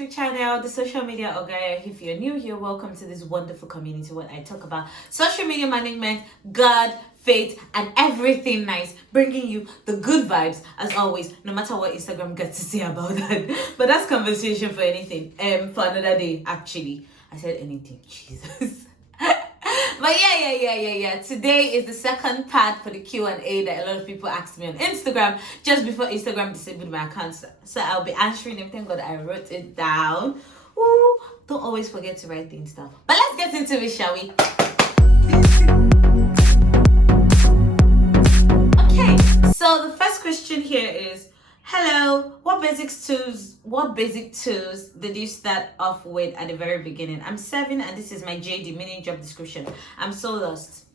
YouTube channel, the Social Media Ogaya. If you're new here, welcome to this wonderful community where I talk about social media management, God, faith, and everything nice, bringing you the good vibes as always, no matter what Instagram gets to say about that. But that's conversation for anything. For another day, actually. I said anything, Jesus. But yeah. Today is the second part for the Q&A that a lot of people asked me on Instagram just before Instagram disabled my account. So I'll be answering them. Thank God I wrote it down. Ooh, don't always forget to write things down. But let's get into it, shall we? Okay, so the first question here is, hello, what basic tools did you start off with at the very beginning? I'm 7 and this is my JD, meaning job description. I'm so lost.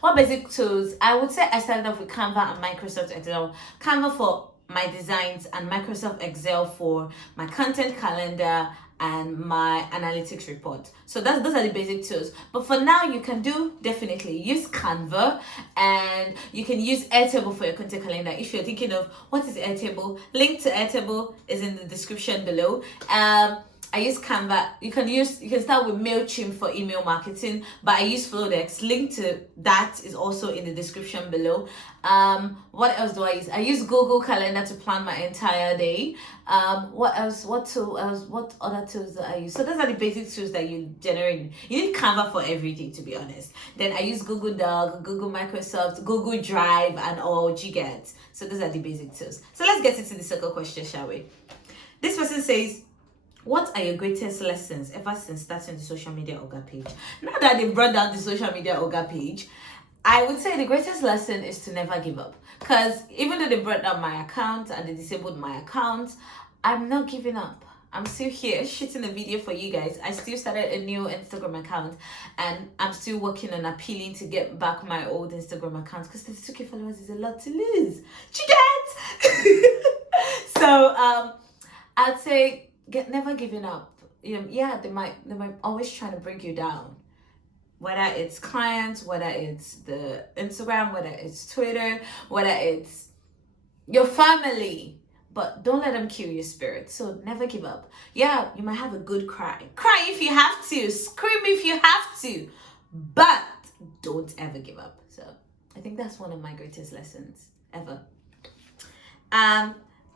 What basic tools? I would say I started off with Canva and Microsoft Excel. Canva for my designs and Microsoft Excel for my content calendar and my analytics report. So those are the basic tools. But for now, you can definitely use Canva, and you can use Airtable for your content calendar. If you're thinking of what is Airtable, link to Airtable is in the description below. I use Canva. You can start with MailChimp for email marketing, but I use Flowdesk. Link to that is also in the description below. What else do I use? I use Google Calendar to plan my entire day. What else? What other tools do I use? So those are the basic tools that you generate. You need Canva for everything, to be honest. Then I use Google Doc, Google Microsoft, Google Drive, and all you get. So those are the basic tools. So let's get into the second question, shall we? This person says, what are your greatest lessons ever since starting the Social Media Oga page? Now that they brought down the Social Media Oga page, I would say the greatest lesson is to never give up. Because even though they brought down my account and they disabled my account, I'm not giving up. I'm still here shooting a video for you guys. I still started a new Instagram account and I'm still working on appealing to get back my old Instagram account because 32K followers is a lot to lose. So I'd say never giving up. Yeah, they might always try to bring you down, whether it's clients, whether it's the Instagram, whether it's Twitter, whether it's your family, but don't let them kill your spirit. So never give up. Yeah, you might have a good cry if you have to, scream if you have to, but don't ever give up. So I think that's one of my greatest lessons ever.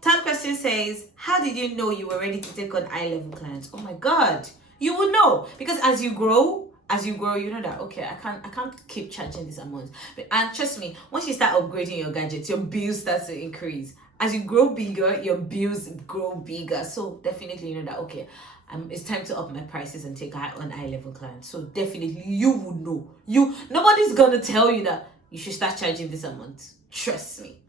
Third question says, how did you know you were ready to take on high-level clients? Oh my God, you will know, because as you grow, you know that, okay, I can't keep charging this amount. And trust me, once you start upgrading your gadgets, your bills start to increase. As you grow bigger, your bills grow bigger. So definitely you know that, okay, it's time to up my prices and take on high-level clients. So definitely you would know. Nobody's gonna tell you that you should start charging this amount. Trust me.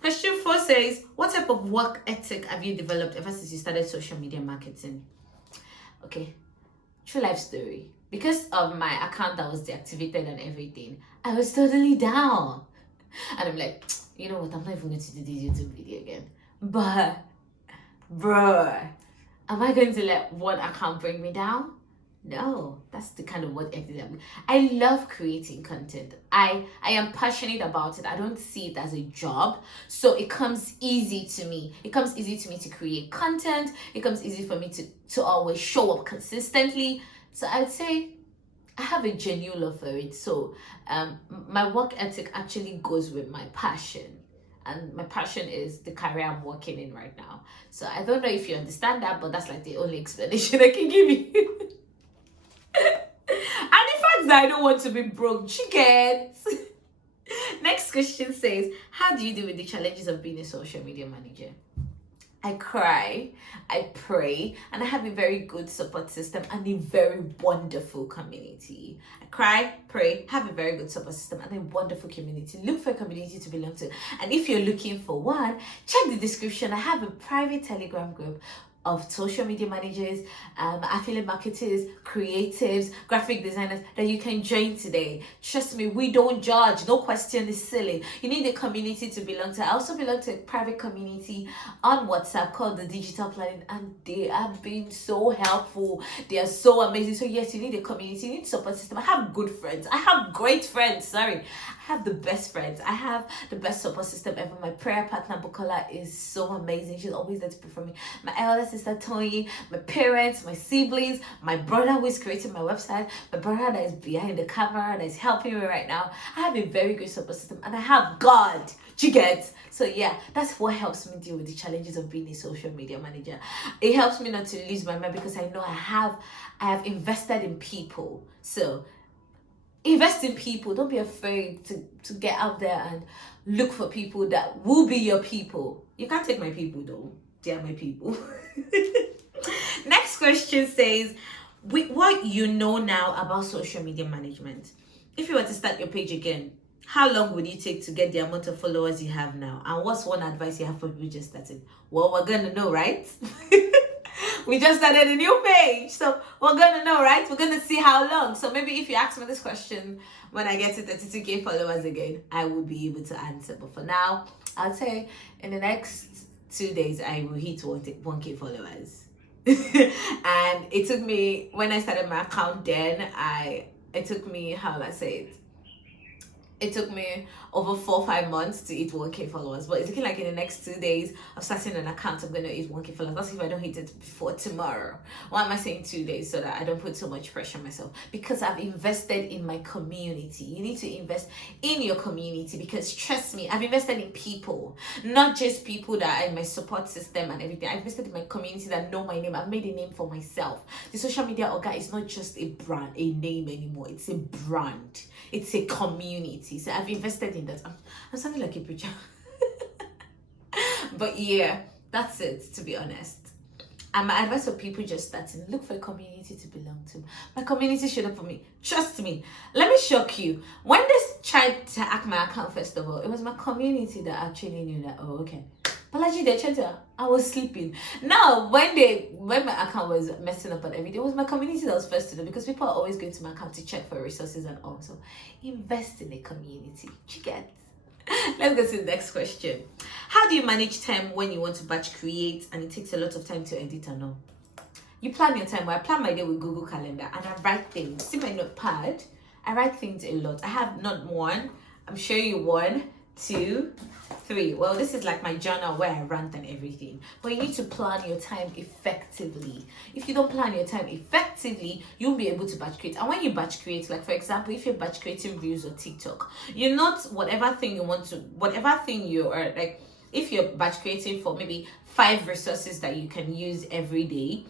Question 4 says, what type of work ethic have you developed ever since you started social media marketing? Okay, true life story. Because of my account that was deactivated and everything, I was totally down. And I'm like, you know what, I'm not even going to do this YouTube video again. But, bruh, am I going to let one account bring me down? No, that's the kind of work ethic. I love creating content. I am passionate about it. I don't see it as a job. So it comes easy to me. It comes easy to me to create content. It comes easy for me to always show up consistently. So I'd say I have a genuine love for it. So my work ethic actually goes with my passion. And my passion is the career I'm working in right now. So I don't know if you understand that, but that's like the only explanation I can give you. And the fact that I don't want to be broke, chickens. Next question says, how do you deal with the challenges of being a social media manager? I cry, I pray, and I have a very good support system and a very wonderful community. I cry, pray, have a very good support system and a wonderful community. Look for a community to belong to. And if you're looking for one, check the description. I have a private Telegram group of social media managers, affiliate marketers, creatives, graphic designers that you can join today. Trust me, we don't judge. No question is silly. You need a community to belong to. I also belong to a private community on WhatsApp called the Digital Planning, and they have been so helpful. They are so amazing. So yes, you need a community, you need support system. I have good friends. I have great friends. Sorry. I have the best friends. I have the best support system ever. My prayer partner Bukola is so amazing. She's always there to pray for me. My elder sister Tony, my parents, my siblings, my brother who is creating my website, my brother that is behind the camera that is helping me right now. I have a very good support system, and I have God. You get? So yeah, that's what helps me deal with the challenges of being a social media manager. It helps me not to lose my mind because I know I have invested in people. So invest in people. Don't be afraid to get out there and look for people that will be your people. You can't take my people though. They are my people. Next question says, with what you know now about social media management, if you were to start your page again, how long would you take to get the amount of followers you have now? And what's one advice you have for people just starting? Well, we're gonna know, right? We just started a new page, so we're gonna know, right? We're gonna see how long. So maybe if you ask me this question when I get to 32k followers again, I will be able to answer. But for now, I'll say in the next 2 days I will hit 1k followers. And it took me, when I started my account then, it took me, how will I say it took me over 4 or 5 months to hit 1k followers, but it's looking like in the next 2 days of starting an account I'm gonna hit 1k followers. That's if I don't hit it before tomorrow. Why am I saying 2 days? So that I don't put so much pressure on myself, because I've invested in my community. You need to invest in your community, because trust me, I've invested in people, not just people that are in my support system and everything. I've invested in my community that know my name. I've made a name for myself. The social media Oga is not just a brand, a name anymore. It's a brand. It's a community. So I've invested in that. I'm sounding like a preacher. But yeah, that's it, to be honest. And my advice for people just starting, look for a community to belong to. My community showed up for me. Trust me. Let me shock you. When they tried to hack my account, first of all, it was my community that actually knew that, oh, okay, Balaji, they tried to, I was sleeping. Now, when my account was messing up and everything, it was my community that was first to know, because people are always going to my account to check for resources and all. So invest in a community. You get? Let's go to the next question. How do you manage time when you want to batch create and it takes a lot of time to edit and all? You plan your time. Well, I plan my day with Google Calendar and I write things. See my notepad? I write things a lot. I have not one. I'm showing you 1, 2, 3. Well, this is like my journal where I rant and everything. But you need to plan your time effectively. If you don't plan your time effectively, you won't be able to batch create. And when you batch create, like for example, if you're batch creating reels or TikTok, you're not whatever thing you are like. If you're batch creating for maybe 5 resources that you can use every day,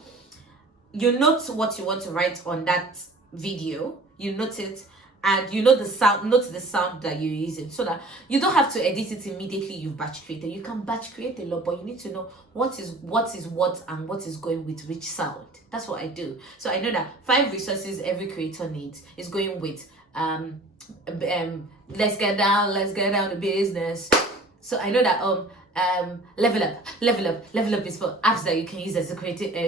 you note what you want to write on that video, you note it, and you know the sound, note the sound that you're using, so that you don't have to edit it immediately you've batch created. You can batch create a lot, but you need to know what is what and what is going with which sound. That's what I do. So I know that 5 resources every creator needs is going with let's get down to business. So I know that level up is for apps that you can use as a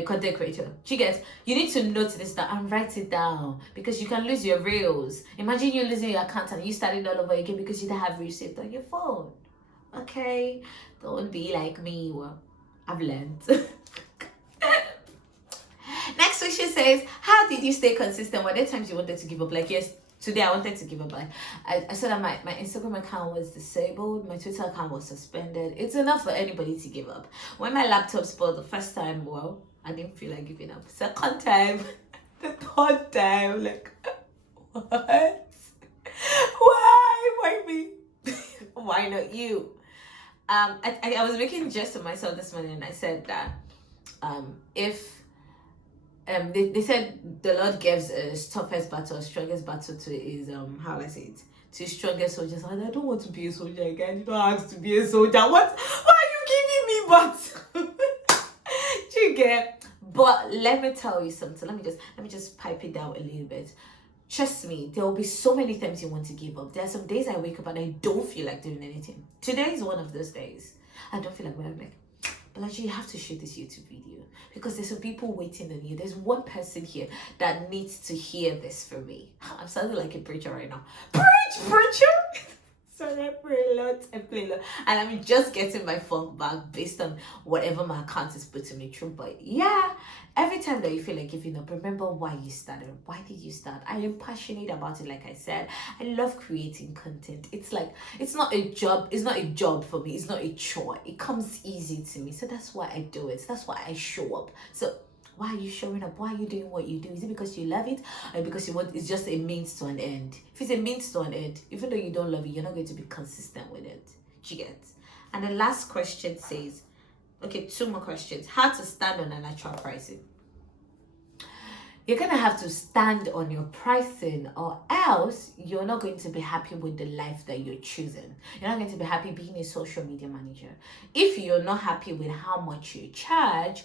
content creator. You need to note this down and write it down, because you can lose your reels. Imagine you losing your account and you starting all over again because you don't have reels saved on your phone. Okay, don't be like me. Well, I've learned. Next question says, how did you stay consistent? Were there times you wanted to give up? Like, yes, today I wanted to give up. Like, I saw that my Instagram account was disabled, my Twitter account was suspended. It's enough for anybody to give up. When my laptop spoiled the first time, well, I didn't feel like giving up. Second time, the third time, like, what? Why me? Why not you? I was making jest to myself this morning, and I said that if they said the Lord gives his toughest battle, strongest battle to his how I say it, to his strongest soldiers. And I don't want to be a soldier again. You don't ask to be a soldier. What? Why are you giving me battle? Do you get? But let me tell you something. Let me just pipe it down a little bit. Trust me, there will be so many times you want to give up. There are some days I wake up and I don't feel like doing anything. Today is one of those days. I don't feel like going. Balaji, you have to shoot this YouTube video because there's some people waiting on you. There's one person here that needs to hear this from me. I'm sounding like a preacher right now. Preacher! Sorry, I pray a lot. I play a lot. And I'm just getting my funk back based on whatever my account is putting me through. But yeah, every time that you feel like giving up, remember why you started. Why did you start? I am passionate about it. Like I said, I love creating content. It's like, it's not a job. It's not a job for me. It's not a chore. It comes easy to me. So that's why I do it. That's why I show up. So why are you showing up? Why are you doing what you do? Is it because you love it, or because you want? It's just a means to an end. If it's a means to an end, even though you don't love it, you're not going to be consistent with it. Do you get? And the last question says, okay, 2 more questions. How to stand on a natural pricing? You're gonna have to stand on your pricing, or else you're not going to be happy with the life that you're choosing. You're not going to be happy being a social media manager. If you're not happy with how much you charge,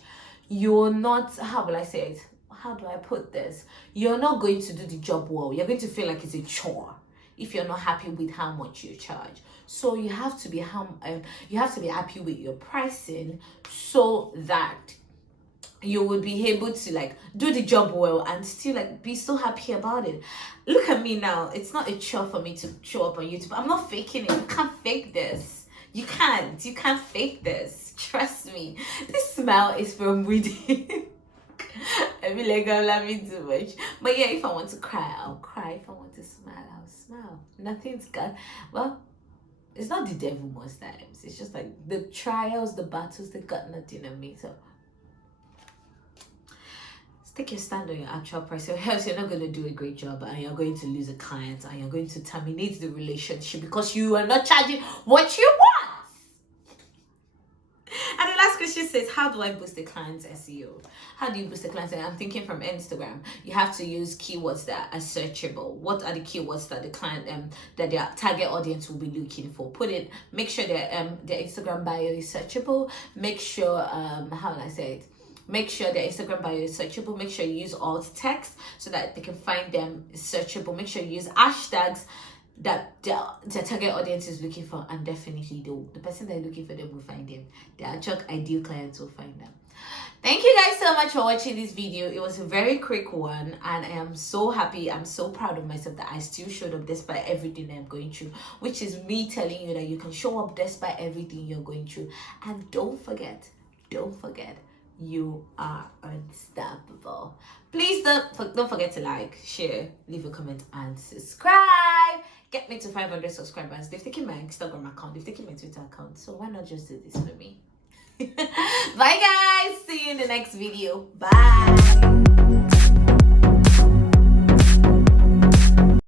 you're not, how will I say it? How do I put this? You're not going to do the job well. You're going to feel like it's a chore if you're not happy with how much you charge. So you have to be happy with your pricing so that you would be able to like do the job well and still like be so happy about it. Look at me now. It's not a chore for me to show up on YouTube. I'm not faking it. You can't fake this. You can't fake this. Trust me. This smile is from within. I feel like I'm laughing too much. But yeah, if I want to cry, I'll cry. If I want to smile, I'll smile. Nothing's got, well, it's not the devil most times. It's just like the trials, the battles, they got nothing on me. So take your stand on your actual price, or else you're not going to do a great job and you're going to lose a client and you're going to terminate the relationship because you are not charging what you want. And the last question says, how do I boost the client's SEO? How do you boost the client's SEO? I'm thinking from Instagram. You have to use keywords that are searchable. What are the keywords that the client that their target audience will be looking for? Make sure that their Instagram bio is searchable. Make sure how will I say it? Make sure their Instagram bio is searchable. Make sure you use alt text so that they can find them searchable. Make sure you use hashtags that the target audience is looking for, and definitely the person they're looking for, them will find them. Their actual ideal clients will find them. Thank you guys so much for watching this video. It was a very quick one, and I am so happy. I'm so proud of myself that I still showed up despite everything I'm going through, which is me telling you that you can show up despite everything you're going through. And don't forget, you are unstoppable. Please don't forget to like, share, leave a comment, and subscribe. Get me to 500 subscribers. They've taken my Instagram account, they've taken my Twitter account, so why not just do this for me? Bye guys, see you in the next video. Bye.